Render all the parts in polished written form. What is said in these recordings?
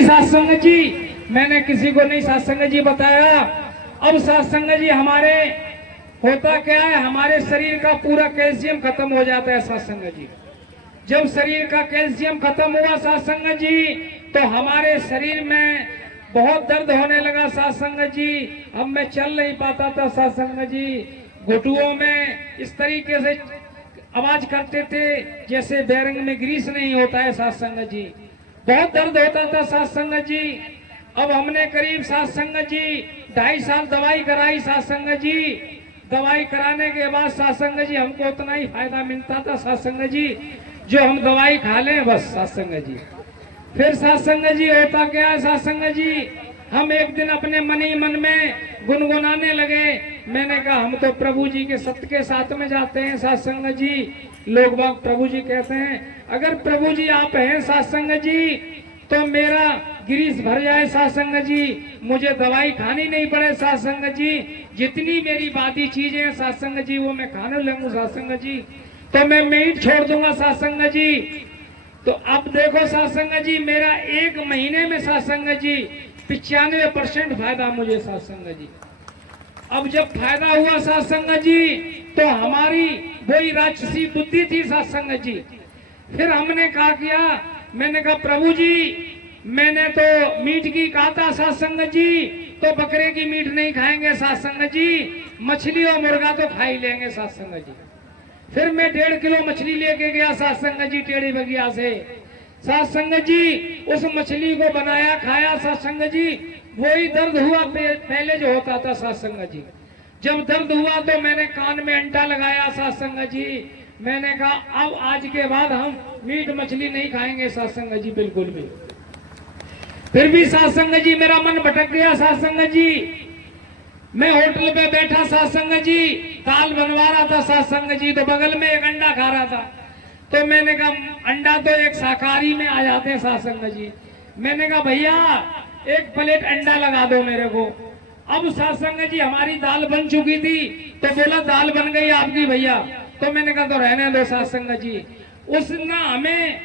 सत्संग जी मैंने किसी को नहीं सत्संग जी बताया। अब सत्संग जी हमारे होता क्या है, हमारे शरीर का पूरा कैल्शियम खत्म हो जाता है सत्संग जी। जब शरीर का कैल्शियम खत्म हुआ सत्संग जी तो हमारे शरीर में बहुत दर्द होने लगा सत्संग जी। अब मैं चल नहीं पाता था सत्संग जी। घुटुओं में इस तरीके से आवाज करते थे जैसे बैरंग में ग्रीस नहीं होता है सत्संग जी। बहुत दर्द होता था सत्संग जी। अब हमने करीब सत्संग जी 2.5 साल दवाई कराई सत्संग जी। दवाई कराने के बाद सत्संग जी हमको उतना ही फायदा मिलता था सत्संग जी जो हम दवाई खा लें बस सत्संग जी। फिर सत्संग जी होता क्या है सत्संग जी, हम एक दिन अपने मन ही मन में गुनगुनाने लगे। मैंने कहा हम तो प्रभु जी के सत्य के साथ में जाते हैं सत्संग जी। लोग बाग प्रभु जी कहते हैं अगर प्रभु जी आप हैं सत्संग जी तो मेरा गिरीश भर जाए सत्संग जी, मुझे दवाई खानी नहीं पड़े सत्संग जी। जितनी मेरी बाती चीजें हैं सत्संग जी वो मैं खाने लगूं सत्संग जी, तो मैं मीट छोड़ दूंगा सत्संग जी। तो अब देखो सत्संग जी मेरा 1 महीने में सत्संग जी 95% फायदा मुझे सत्संग जी। अब जब फायदा हुआ सत्संग जी तो हमारी वही राक्षसी बुद्धि थी सत्संग जी। फिर हमने कहा किया, मैंने कहा प्रभु जी मैंने तो मीट की कहा था सत्संग जी, तो बकरे की मीट नहीं खाएंगे सत्संग जी, मछली और मुर्गा तो खा ही लेंगे सत्संग जी। फिर मैं 1.5 किलो मछली लेके गया सत्संग जी टेढ़ी बगिया से। सत्संग जी उस मछली को बनाया खाया सत्संग जी, वही दर्द हुआ पहले जो होता था सत्संग जी। जब दर्द हुआ तो मैंने कान में अंटा लगाया सत्संग जी। मैंने कहा अब आज के बाद हम मीट मछली नहीं खाएंगे सत्संग जी बिल्कुल भी। फिर भी सत्संग जी मेरा मन भटक गया सत्संग जी। मैं होटल पे बैठा सत्संग जी, दाल बनवा रहा था सत्संग जी, तो बगल में एक अंडा खा रहा था। तो मैंने कहा अंडा तो एक शाकाहारी में आ जाते हैं सत्संग जी। मैंने कहा भैया 1 प्लेट अंडा लगा दो मेरे को। अब सत्संग जी हमारी दाल बन चुकी थी तो बोला दाल बन गई आपकी भैया। तो मैंने कहा तो रहने दो सत्संग जी। उसने हमें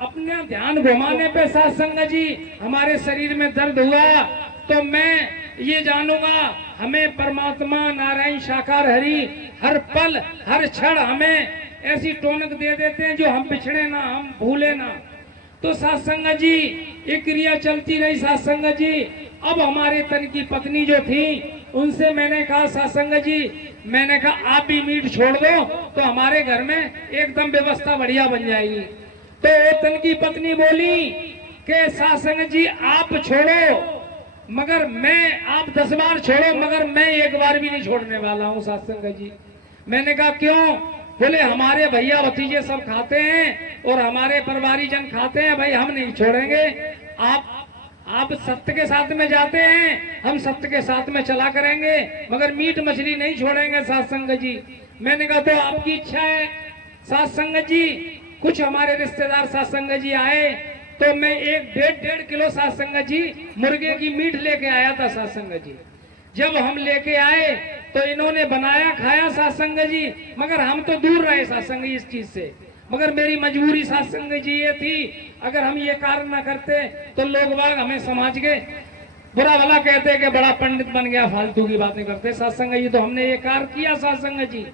अपना ध्यान घुमाने पे सत्संग जी हमारे शरीर में दर्द हुआ। तो मैं ये जानूंगा हमें परमात्मा नारायण साकार हरि हर पल हर क्षण हमें ऐसी टोनक दे देते हैं जो हम पिछड़े ना, हम भूले ना। तो सत्संग जी एक क्रिया चलती रही सत्संग जी। अब हमारे तन की पत्नी जो थी उनसे मैंने कहा सत्संग जी, मैंने कहा आप भी मीट छोड़ दो तो हमारे घर में एकदम व्यवस्था बढ़िया बन जाएगी। तो तन की पत्नी बोली कि सत्संग जी आप छोड़ो मगर मैं, आप 10 बार छोड़ो मगर मैं 1 बार भी नहीं छोड़ने वाला हूँ सत्संग जी। मैंने कहा क्यों? बोले हमारे भैया भतीजे सब खाते हैं और हमारे परिवारी जन खाते हैं, भाई हम नहीं छोड़ेंगे। आप सत्य के साथ में जाते हैं, हम सत्य के साथ में चला करेंगे मगर मीट मछली नहीं छोड़ेंगे सत्संग जी। मैंने कहा तो आपकी इच्छा है सत्संग जी। कुछ हमारे रिश्तेदार सत्संग जी आए तो मैं 1.5 किलो सत्संग जी मुर्गे की मीट लेके आया था सत्संग जी। जब हम लेके आए तो इन्होंने बनाया खाया सत्संग जी, मगर हम तो दूर रहे सत्संग इस चीज से। मगर मेरी मजबूरी सत्संग जी ये थी अगर हम ये कार्य ना करते तो लोग बाग हमें समाज के बुरा भला कहते कि बड़ा पंडित बन गया, फालतू की बातें करते सत्संग जी। तो हमने ये कार्य किया सत्संग जी।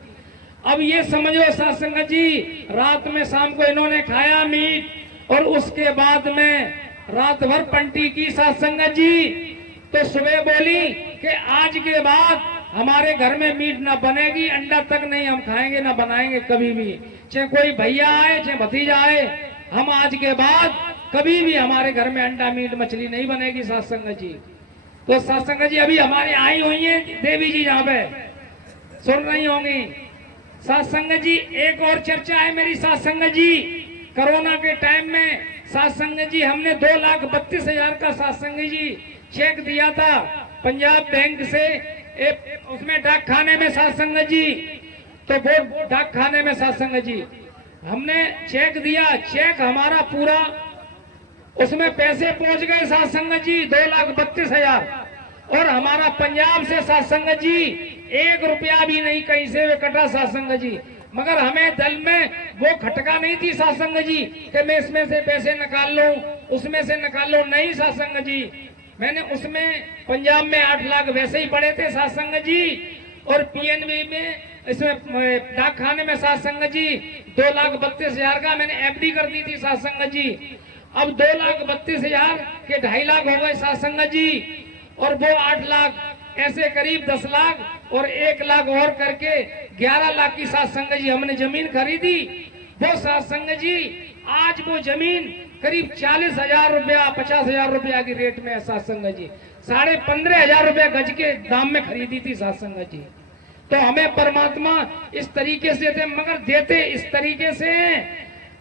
अब ये समझो सत्संग जी रात में शाम को इन्होंने खाया मीट और उसके बाद में रात भर पंटी की सत्संग जी। तो सुबह बोली कि आज के बाद हमारे घर में मीट ना बनेगी, अंडा तक नहीं हम खाएंगे ना बनाएंगे कभी भी, चाहे कोई भैया आए चाहे भतीजा आए, हम आज के बाद कभी भी हमारे घर में अंडा मीट मछली नहीं बनेगी सत्संग जी। तो सत्संग जी अभी हमारी आई हुई है देवी जी यहाँ पे सुन रही होंगी सत्संग जी। एक और चर्चा है मेरी सत्संग जी, कोरोना के टाइम में सत्संग जी हमने 2,32,000 का सत्संग जी चेक दिया था पंजाब बैंक से। उसमें डाक खाने में सत्संग जी, तो वो डाक खाने में सत्संग जी हमने चेक दिया, चेक हमारा पूरा उसमें पैसे पहुंच गए सत्संग जी 2,32,000। और हमारा पंजाब से सत्संग जी 1 रुपया भी नहीं कहीं से कटा सत्संग जी। मगर हमें दिल में वो खटका नहीं थी सत्संग जी कि मैं इसमें से पैसे निकाल लूं उसमें से निकालो। नहीं सत्संग जी, मैंने उसमें पंजाब में 8 लाख वैसे ही पड़े थे सत्संग जी, और पीएनबी में इसमें डाक खाने में सत्संग जी 2,32,000 का मैंने एफडी कर दी थी सत्संग जी। अब 2,32,000 के 2.5 लाख हो गए सत्संग जी, और वो 8 लाख ऐसे करीब 10 लाख और 1 लाख और करके 11 लाख की सत्संग जी हमने जमीन खरीदी। वो सत्संग जी आज वो जमीन करीब 40,000 रुपया 50,000 रुपया की रेट में है सत्संग जी। 15,500 रुपया गज के दाम में खरीदी थी सत्संग जी। तो हमें परमात्मा इस तरीके से देते, मगर देते इस तरीके से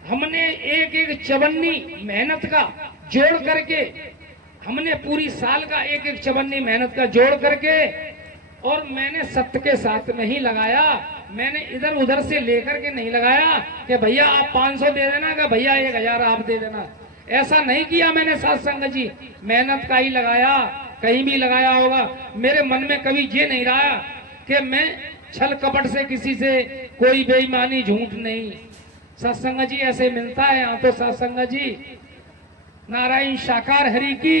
हमने एक एक चवन्नी मेहनत का जोड़ करके, हमने पूरी साल का एक एक चवन्नी मेहनत का जोड़ करके, और मैंने सत्य के साथ नहीं लगाया, मैंने इधर उधर से लेकर के नहीं लगाया कि भैया आप 500 दे देना, कि भैया 1,000 आप दे देना। ऐसा नहीं किया मैंने सत्संग जी, मेहनत का ही लगाया। कहीं भी लगाया होगा, मेरे मन में कभी ये नहीं रहा कि मैं छल कपट से किसी से कोई बेईमानी झूठ नहीं। सत्संग जी ऐसे मिलता है यहाँ। तो सत्संग जी नारायण साकार हरि की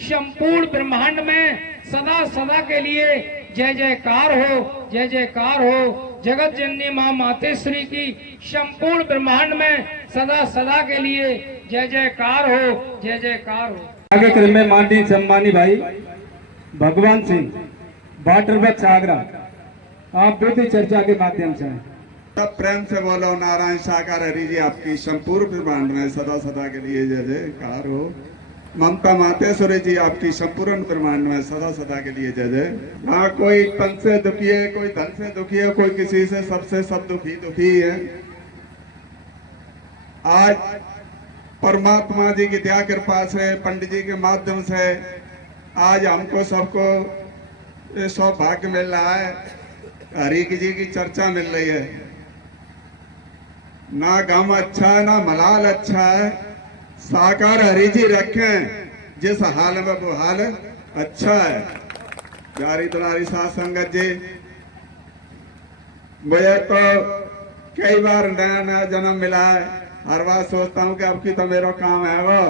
संपूर्ण ब्रह्मांड में सदा सदा के लिए जय जयकार हो, जय जयकार हो। जगत जननी माँ मातेश्वरी की संपूर्ण ब्रह्मांड में सदा सदा के लिए जय जयकार हो, जय जयकार हो। आगे क्रम में माननीय सम्मानी भाई भगवान सिंह वाटर बक्स आगरा, आप बुद्धि चर्चा के माध्यम से सब प्रेम से बोलो नारायण साकार हरि जी आपकी संपूर्ण ब्रह्मांड में सदा सदा के लिए जय जयकार हो। ममता मातेश्वरी जी आपकी संपूर्ण ब्रह्मांड में सदा सदा के लिए जय जय। हाँ, कोई तन से दुखी है, कोई धन से दुखी है, कोई किसी से, सबसे सब दुखी दुखी है। आज परमात्मा जी की दया कृपा से, पंडित जी के माध्यम से आज हमको सबको सौभाग्य मिल रहा है, हरि जी की चर्चा मिल रही है। ना गम अच्छा है ना मलाल अच्छा है, साकार हरि जी रखें जिस हाल में वो हाल अच्छा है। प्यारी दुलारी साथ संगत जी, मुझे तो कई बार नया नया जन्म मिला है। हर बार सोचता हूँ कि अब की तो मेरा काम है वो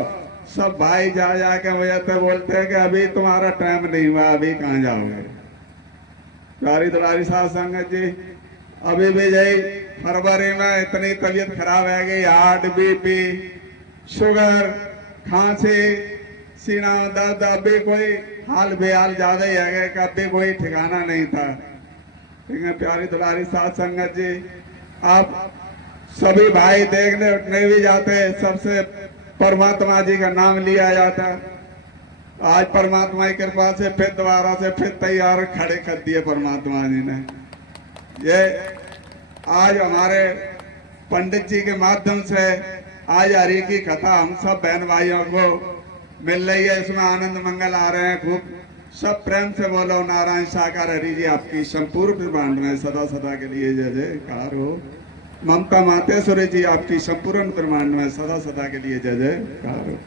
सब भाई जा जाके मुझे तो बोलते हैं कि अभी तुम्हारा टाइम नहीं हुआ, अभी कहाँ जाओगे। प्यारी दुलारी साथ संगत जी, अभी भी यही फरवरी में इतनी तबीयत खराब है गई, हार्ट बीपी शुगर खांसी सीना दर्द, अभी कोई हाल बेहाल ज्यादा ही है कि अभी कोई ठिकाना नहीं था। ठीक है प्यारी दुलारी साथ संगत जी, आप सभी भाई देखने उठने भी जाते, सबसे परमात्मा जी का नाम लिया जाता। आज परमात्मा की कृपा से फिर दोबारा से फिर तैयार खड़े कर दिए परमात्मा जी ने। ये आज हमारे पंडित जी के माध्यम से आज हरि की कथा हम सब बहन भाइयों को मिल रही है, इसमें आनंद मंगल आ रहे हैं खूब। सब प्रेम से बोलो नारायण साकार हरि जी आपकी संपूर्ण ब्रह्मांड में सदा सदा के लिए जय जयकार हो। ममता मातेश्वरी जी आपकी संपूर्ण ब्रह्मांड में सदा सदा के लिए जय जयकार हो।